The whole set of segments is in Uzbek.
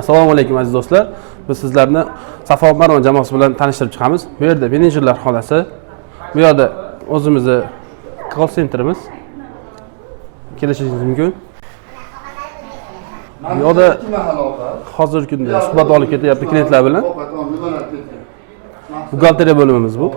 Assalomu alaykum aziz do'stlar. Biz sizlarni Safo Marmon jamoasi bilan tanishtirib chiqamiz. Bu yerda menejerlar xonasi, bu yerda o'zimizning call centerimiz. Kelishingiz mumkin. Bu yerda hozirgi kunda suhbat olib ketyapti klientlar bilan. Buxgalteriya bo'limimiz bu.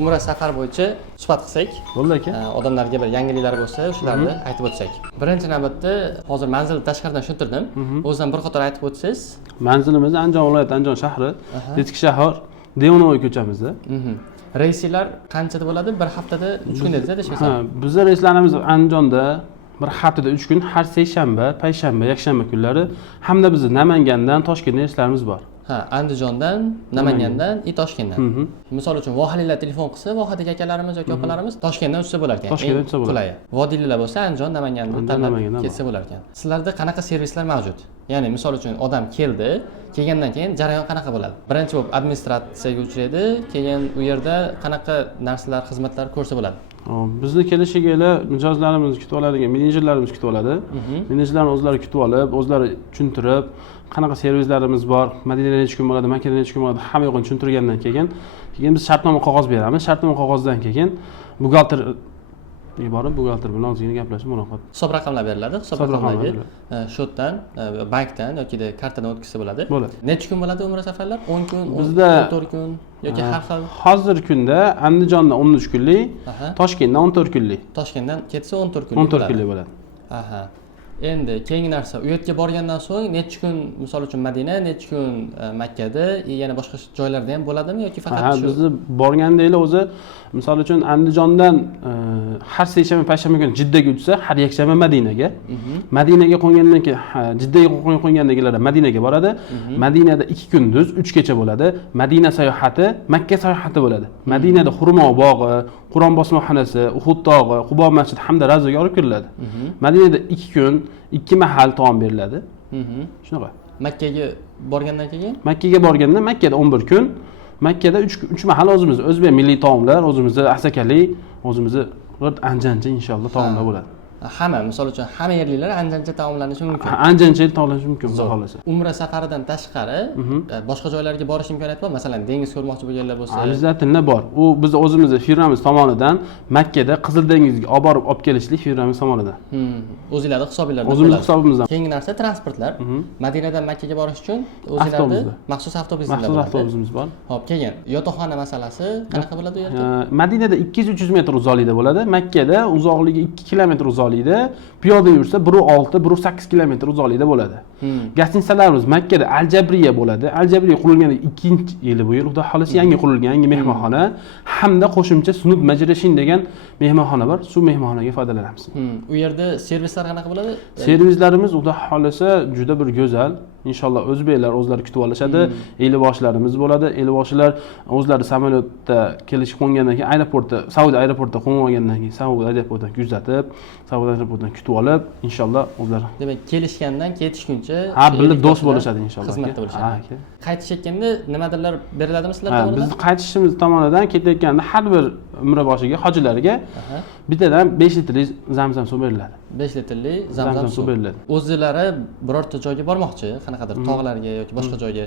Umra safar bo'yicha suhbat qilsak, Bo'ldi aka. odamlarga bir yangiliklar bo'lsa, o'shalarni aytib o'tsak. Birinchi navbatda hozir manzilni tashqaridan tushuntirdim. O'zidan bir qator aytib o'tsangiz. Manzilimiz Andijon viloyati Andijon shahri, Eski shahar, Devonovoy ko'chamizda. Reyslar qanchada bo'ladi? Bir haftada 3 kun dedingiz, adashmasam. Ha, bizning reyslarimiz Andijonda bir haftada 3 kun, har seshanba, payshanba, yakshanba kunlari hamda bizning Namangandan Toshkentga reyslarimiz bor. Ha, Andijondan, Namangandan, Toshkentdan. Misol uchun vohalilar telefon qilsa, vohadagi akalarimiz yoki opalarimiz Toshkentdan uchsa bo'lar ekan. Toshkentdan uchsa bo'ladi. Qulay. Vodiylar bo'lsa Andijon, Namangandan tanlab ketsa bo'lar ekan. Sizlarda qanaqa servislar mavjud? Ya'ni misol uchun odam keldi, kelgandan keyin jarayon qanaqa bo'ladi? Birinchi bo'lib administratsiyaga uchraydi, keyin u yerda qanaqa narsalar, xizmatlar ko'rsa bo'ladi? Bizni kelishiga mijozlarimizni kutib oladigan menejerlarimiz kutib oladi. Menejerlarni o'zlari kutib olib, o'zlari tushuntirib, qanaqa servislarimiz bor, Madinada necha kun bo'ladi, Makkada necha kun bo'ladi, hamma yo'qini tushuntirgandan keyin biz shartnoma qog'oz beramiz. Shartnoma qog'ozdan keyin buxgalter buxgalter bilan ozgina gaplashib muloqot. Hisob raqamlar beriladi. Hisob raqamlari shotdan, bankdan yoki kartadan o'tkazsa bo'ladi. Necha kun bo'ladi umra safarlar? 10 kun, 14 kun yoki har xil. Hozir kunda Andijondan 13 kunlik, Toshkentdan 14 kunlik. Toshkentdan ketsa 14 kunlik 14 kunlik bo'ladi. Aha. Endi keyingi narsa, u yerga borgandan so'ng necha kun, misol uchun Madina, necha kun Makkada, yana boshqa joylarda ham bo'ladimi yoki faqat shu? Bizni borgandaylar o'zi, misol uchun Andijondan har seshanba, payshanba kuni Jiddaga uchsa, har yakshanba Madinaga. Madinaga qo'ngandan keyin Jiddaga qo'ngandagilar Madinaga boradi. Madinada 2 kunduz, 3 kecha bo'ladi. Madina sayohati, Makka sayohati bo'ladi. Madinada Xurmo bog'i, Qur'on bosmaxonasi, Uhud tog'i, Qubo masjidi hamda Ravzaga olib kiriladi. Madinada 2 kun, 2 mahal taom beriladi. Shunaqa. Makkaga borgandan keyin? Makkaga borganda Makkada 11 kun, Makkada 3 mahal o'zimiz o'zbek milliy taomlar, o'zimizni asakali, o'zimizni anjancha inshaalloh taomlar bo'ladi. Hamma, misol uchun hamma yerliklar anjancha taomlanishi mumkin. Anjancha taomlanishi mumkin, xudo xolasa. Umra safaridan tashqari boshqa joylarga borish imkoniyati bor. Masalan, dengiz ko'rmoqchi bo'lganlar bo'lsa, albatta bor. U biz o'zimizning firmamiz tomonidan Makkada Qizil dengizga olib borib kelishlik firmamiz tomonidan. O'zingizlarning hisobingizdan. O'zimiz hisobimizdan. Keyingi narsa transportlar. Madinadan Makkaga borish uchun o'zingizlarda maxsus avtobuslar bor. Maxsus avtobusimiz bor. Xo'p, keyin yotoqxona masalasi qanaqa bo'ladi u yerda? Madinada 200-300 metr uzoqlikda bo'ladi. Makkada uzoqligi 2 kilometr uzoqlikda, piyoda yursa 1.6, 1.8 kilometr uzoqlikda bo'ladi. Gostinitsalarimiz Makkada Al-Jabriya bo'ladi. Al-Jabriya qurilganiga 2-yili bu yil, xudo xolasa yangi qurilgan yangi mehmonxona hamda qo'shimcha Sunud Majrishin degan mehmonxona bor. Shu mehmonxonaga foydalanamiz. U yerda servislar qanaqa bo'ladi? Servislarimiz xudo xolasa juda bir go'zal. Inshaalloh o'zbeklar o'zlari kutib olishadi. Eliboshilarimiz bo'ladi. Eliboshilar o'zlari samolyotda kelish qo'ngandan keyin aeroportda, Saudiya aeroportida qo'nib olgandan keyin Saudiya aeroportidan kuzatib, Saudiya aeroportidan kutib olib, inshaalloh o'zlari. Demak, kelishgandan ketishguncha birga do'st bo'lishadi inshaalloh. Xizmatda bo'lishadi. Qaytishayotganda nimadirlar beriladimi sizlar tomonidan? Biz qaytishimiz tomonidan ketayotganda har bir umra boshiga hojilarga bittadan 5 litrlik zamzam suv beriladi. 5 litrlik zamzam suv beriladi. O'zlari birorta joyga bormoqchi, qanaqadir tog'larga yoki boshqa joyga,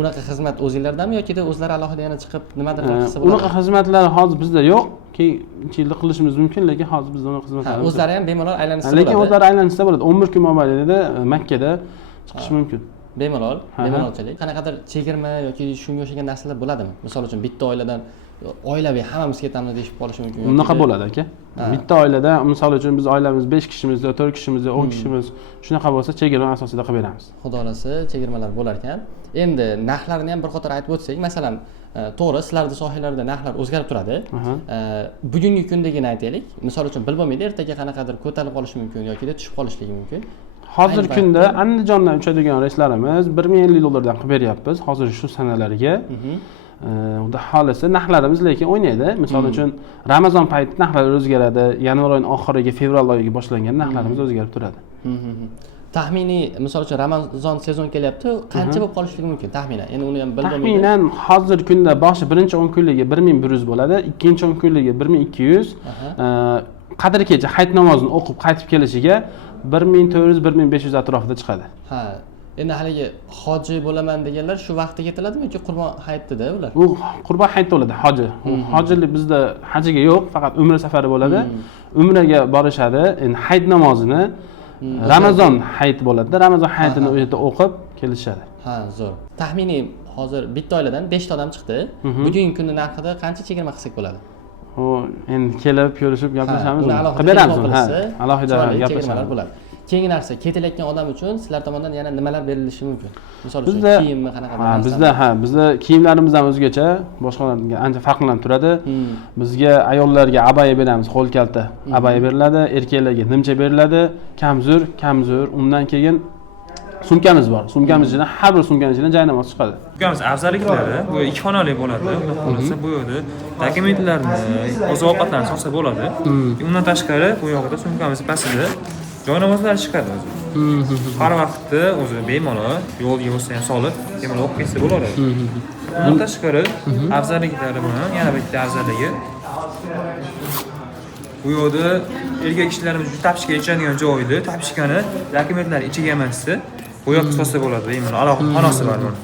unaqa xizmat o'zingizlardami yoki o'zlari alohida yana chiqib nimadir qilsa bo'ladi? Unaqa xizmatlar hozir bizda yo'q. Keyin qilishimiz mumkin, lekin hozir bizda unaqa xizmatlar yo'q. O'zlari ham bemalol aylanishsa bo'ladi. Lekin o'zlari aylanishsa bo'ladi. 11 kun mobaynida Makkada chiqish mumkin. Bemalolchilik. Qanaqadir chegirma yoki shunga o'xshagan narsalar bo'ladimi? Misol uchun bitta oiladan oilaviy hammamiz ketamiz deb qolishi mumkin. Unaqa bo'ladi aka. Bitta oilada, misol uchun biz oilamiz 5 kishimiz, 4 kishimiz, 10 kishimiz shunaqa bo'lsa chegirma asosida qilib beramiz. Xudo xolasa chegirmalar bo'lar ekan. Endi narxlarni ham bir qator aytib o'tsak, masalan, to'g'ri, sizlarning sohalarda narxlar o'zgarib turadi. Bugungi kundagini aytaylik. Misol uchun bilib bo'lmaydi, ertaga qanaqadir ko'tarilib qolishi mumkin yoki tushib qolishligi mumkin. Hozir kunda Andijondan uchadigan reyslarimiz $1,050 dan qilib beryapmiz. Hozir shu sanalarga. Xudo xolasa narxlarimiz lekin o'ynaydi. Misol uchun Ramazon payti narxlar o'zgaradi. Yanvar oyining oxiriga, fevral oyiga boshlangan narxlarimiz o'zgarib turadi. Taxminiy, misol uchun Ramazon sezon kelyapti, qancha bo'lib qolishligi mumkin taxminan? Endi uni ham bilmayman. Taxminan hozir kunda boshi birinchi 10 kunligi 1100 bo'ladi, ikkinchi 10 kunligi 1200. Qadr kecha hayit namozini o'qib qaytib kelishiga 1400-1500 atrofida chiqadi. Ha, Endi haligi hoji bo'laman deganlar shu vaqtda ketiladimi yoki Qurbon hayitida ular? U Qurbon hayitda bo'ladi, hoji. Hojilik bizda hajiga yo'q, faqat umra safari bo'ladi. Umraga borishadi. Endi hayit namozini Ramazon hayit bo'ladi. Ramazon hayitini u yerda o'qib kelishadi. Ha, zo'r. Taxminiy hozir bitta oiladan 5 ta odam chiqdi. Bugungi kunda narxida qancha chegirma qilsak bo'ladi? O endi kelib ko'rishib gaplashamiz. Qilib beramiz. Alohida gaplashmalar bo'ladi. Keyingi narsa, ketilayotgan odam uchun sizlar tomonidan yana nimalar berilishi mumkin? Misol uchun kiyimmi qanaqa bo'ladi? Bizda kiyimlarimiz ham o'zgacha, boshqalardan ancha farqlanib turadi. Bizga ayollarga abaya beramiz, qo'l kalta abaya beriladi, erkaklarga nimcha beriladi, kamzur, undan keyin sumkamiz bor. Sumkamiz ichidan har bir sumkaning ichidan jaynamoz chiqadi. Sumkamiz afzalliklari bu 2 xonali bo'ladi. Xudo xolasa bu yerda dokumentlarni, oziq-ovqatlarni solsa bo'ladi. Undan tashqari bu yoqda sumkamiz pastida joynamozlar chiqadi o'zi. Har vaqtda o'zi bemalol yo'lga bo'lsa ham solib, bemalol o'qib ketsa bo'ladi. Undan tashqari afzalliklari bilan yana bitta afzalligi bu yerda erkak kishilarimiz tapishga ichadigan joyda tapishkani dokumentlar ichiga emasdi. Bu yoqqa solsa bo'ladi, bemalol alohida xonasi bor buni.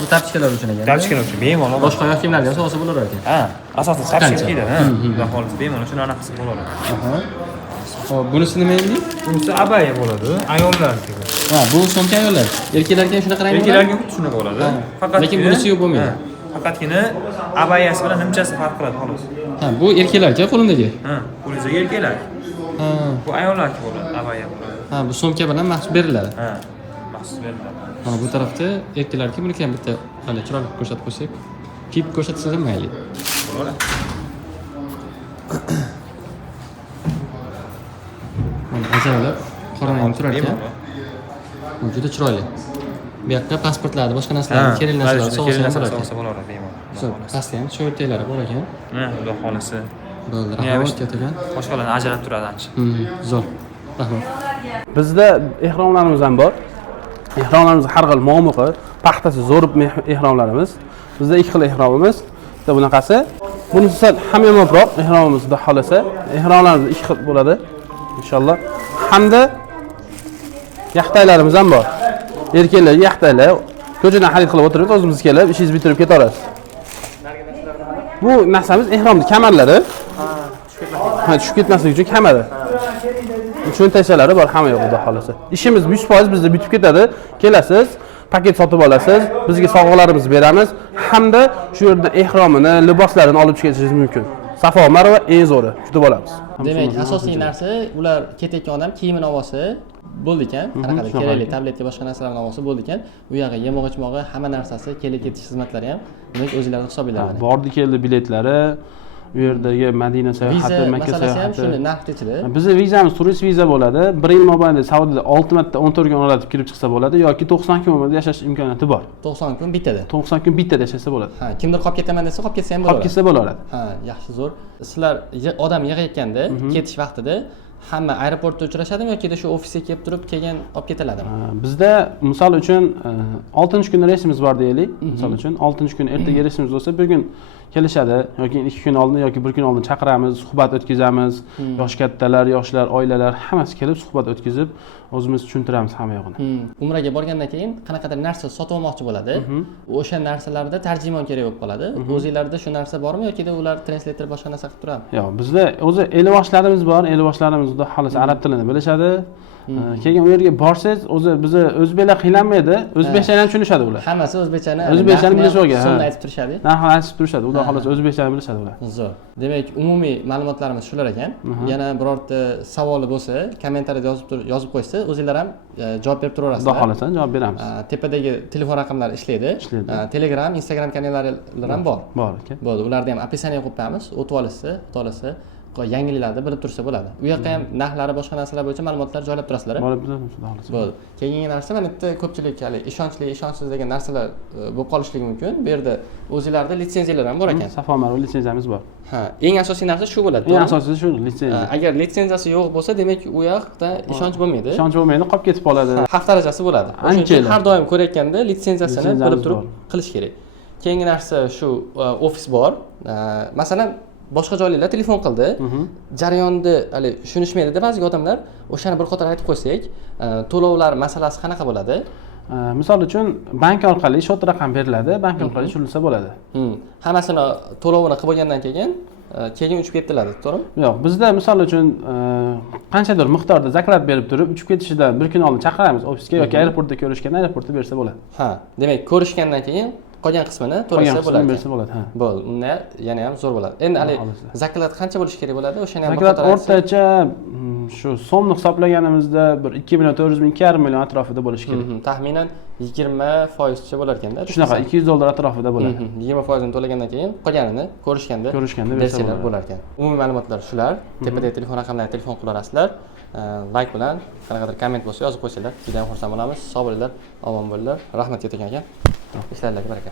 Bu tapishkalar uchun ekan. Tapishkalar uchun bemalol. Boshqa oyoq kiyimlarga ham solsa bo'lar ekan. Ha, asosan tapishka kiyadi, ha. Xudo xolasa bemalol shuni anaqa qilsa bo'ladi. Hop, bunisi nima endi? Bunisi abaya bo'ladi, ayollarga. Ha, bu sumka ayollar. Erkaklarga ham shunaqa rang bo'ladi. Erkaklarga ham shunaqa bo'ladi. Lekin bunisi yo'q bo'lmaydi. Faqatgina abayasi bilan nimchasi farq qiladi xolos. Ha, bu erkaklarga qo'limdagi. Ha, qo'lingizdagi erkaklar. Ha. Bu ayollarga bo'ladi, abaya bo'ladi. Ha, bu sumka bilan maxsus beriladi. Ha, maxsus beriladi. Mana bu tarafda erkaklarga buniki ham bitta qanday chiroyli ko'rsatib qo'ysak, kiyib ko'rsatsangiz ham mayli. Bo'ladi. Mana ajoyib qora rang turar ekan. Bu juda chiroyli. Bu yoqda pasportlarni, boshqa narsalarni, kerak narsalarni solsa bo'ladi bemalol. Zo'r. Pastda ham sho'rtaklari bor ekan. Ha, xudo xolasa. Bo'ldi, rahmat katagan. Boshqalardan ajralib turadi ancha. Zo'r. Rahmat. Bizda ehromlarimiz ham bor. Ehromlarimiz har xil momiqi, paxtasi zo'rib ehromlarimiz. Bizda 2 xil ehromimiz. Bitta bunaqasi. Bunisi sal hamyonroq ehromimiz xudo xolasa. Ehromlarimiz 2 xil bo'ladi. Inshaalloh. Hamda yaxtaylarimiz ham bor. Erkaklarga yaxtaylar. Ko'chadan xarid qilib o'tirib, o'zimiz kelib, ishingizni bitirib ketaverasiz. Bu narsamiz ehromning kamarlari. Ha, tushib ketmasligi uchun kamari. Cho'ntaklari bor hamma yo'q xudo xolasa. Ishimiz 100% bizda bitib ketadi. Kelasiz, paket sotib olasiz, bizga sovg'alarimizni beramiz hamda shu yerdan ehromini, liboslarini olib chiqishingiz mumkin. Safo Marva eng zo'ri, kutib olamiz. Demak, asosiy narsa ular ketayotgan odam kiyimini olsa bo'ldi ekan, qanaqadir kerakli tabletga boshqa narsalarni olsa bo'ldi ekan, u yoqqa yemoq-ichmog'i, hamma narsasi, kelib-ketish xizmatlari ham demak o'zingizlar hisobingizlar. Bordi-keldi biletlari, u yerdagi Madina sayohati, Makka sayohati. Shuni narx-nechida? Bizning vizamiz turist viza bo'ladi. 1 yil mobaynida Saudiyada 6 marta 14 kun oratib kirib chiqsa bo'ladi yoki 90 kun mobaynida yashash imkoniyati bor. 90 kun bittada. 90 kun bittada yashasa bo'ladi. Ha, kimdir qolib ketaman desa, qolib ketsa ham bo'ladi. Qolib ketsa bo'laveradi. Ha, yaxshi, zo'r. Sizlar odam yig'ayotganda, ketish vaqtida hamma aeroportda uchrashadimi yoki shu ofisga kelib turib keyin olib ketiladimi? Bizda misol uchun 6-kun reysimiz bor deylik. Misol uchun 6-kun ertaga reysimiz bo'lsa, bir kun kelishadi yoki 2 kun oldin yoki 1 kun oldin chaqiramiz, suhbat o'tkazamiz. Yosh kattalar, yoshlar, oilalar hammasi kelib suhbat o'tkazib, o'zimiz tushuntiramiz hamma yo'g'ini. Umraga borgandan keyin qanaqadir narsa sotib olmoqchi bo'ladi. O'sha narsalarda tarjimon kerak bo'lib qoladi. O'zingizlarda shu narsa bormi yoki ular translator boshqa narsa qilib turadi? Yo'q, bizda o'zi elvoshlarimiz bor. Elvoshlarimiz xudo xolasa arab tilini bilishadi. Keyin u yerga borsangiz, o'zi bizni o'zbeklar qiynalmaydi. O'zbekchani ham tushunishadi ular. Hammasi o'zbekchani bilishadi. So'mni aytib turishadi. Narxni aytib turishadi. Xudo xolasa o'zbekchani bilishadi ular. Zo'r. Demak, umumiy ma'lumotlarimiz shular ekan. Yana birorta savoli bo'lsa, kommentariyada yozib qo'ysa, o'zingizlar ham javob berib turaverasizlar. Xudo xolasa javob beramiz. Tepadagi telefon raqamlari ishlaydi. Telegram, Instagram kanallari ham bor. Bor ekan. Bo'ldi, ularni ham opisiyaga qo'yib qo'yamiz. O'tib olasiz, xudo yangiliklarni bilib tursa bo'ladi. U yoqqa ham narxlari, boshqa narsalar bo'yicha ma'lumotlar joylab turasizlar. Bo'ldi. Keyingi narsa mana bitta ko'pchilik hali ishonchli, ishonchsiz degan narsalar bo'lib qolishligi mumkin. Bu yerda o'zingizlarda litsenziyalar ham bor ekan. Safo Marva litsenziyamiz bor. Ha, eng asosiy narsa shu bo'ladi. Eng asosiysi shu litsenziya. Agar litsenziyasi yo'q bo'lsa, demak u yoqda ishonch bo'lmaydi. Ishonch bo'lmaydi, qolib ketib qoladi. Xavf darajasi bo'ladi. O'shuning har doim ko'rayotganda litsenziyasini bilib turib qilish kerak. Keyingi narsa shu ofis bor. Masalan, boshqa joylarga telefon qildi. Jarayonni hali tushunishmaydi ba'zi odamlar. O'shani bir qator aytib qo'ysak, to'lovlar masalasi qanaqa bo'ladi? Misol uchun bank orqali shot raqam beriladi, bank orqali tushirilsa bo'ladi. Hammasini to'lovini qilib bo'lgandan keyin uchib ketiladi, to'g'rimi? Yo'q, bizda misol uchun qanchadir miqdorda zaklab berib turib, uchib ketishidan bir kun oldin chaqiramiz ofisga yoki aeroportda ko'rishganda aeroportda bersa bo'ladi. Ha, demak, ko'rishgandan keyin qolgan qismini to'lasa bo'ladi. Bersa bo'ladi, ha. Bo'ldi, unda yana ham zo'r bo'ladi. Endi hali zakat qancha bo'lishi kerak bo'ladi? O'shani ham zakat o'rtacha shu so'mni hisoblaganimizda bir 2 million 400 ming, 2,5 million atrofida bo'lishi kerak. Taxminan 20% cha bo'lar ekanda. Shunaqa $200 atrofida bo'ladi. 20% ni to'lagandan keyin qolganini ko'rishganda bersalar bo'lar ekan. Umumiy ma'lumotlar shular. Tepadagi telefon raqamlariga telefon qila olasizlar. Like bilan qanaqadir komment bo'lsa yozib qo'ysanglar, juda ham xursand bo'lamiz. Sog' bo'linglar, omon bo'linglar. Rahmat ketgan aka. Ishlaringizga baraka.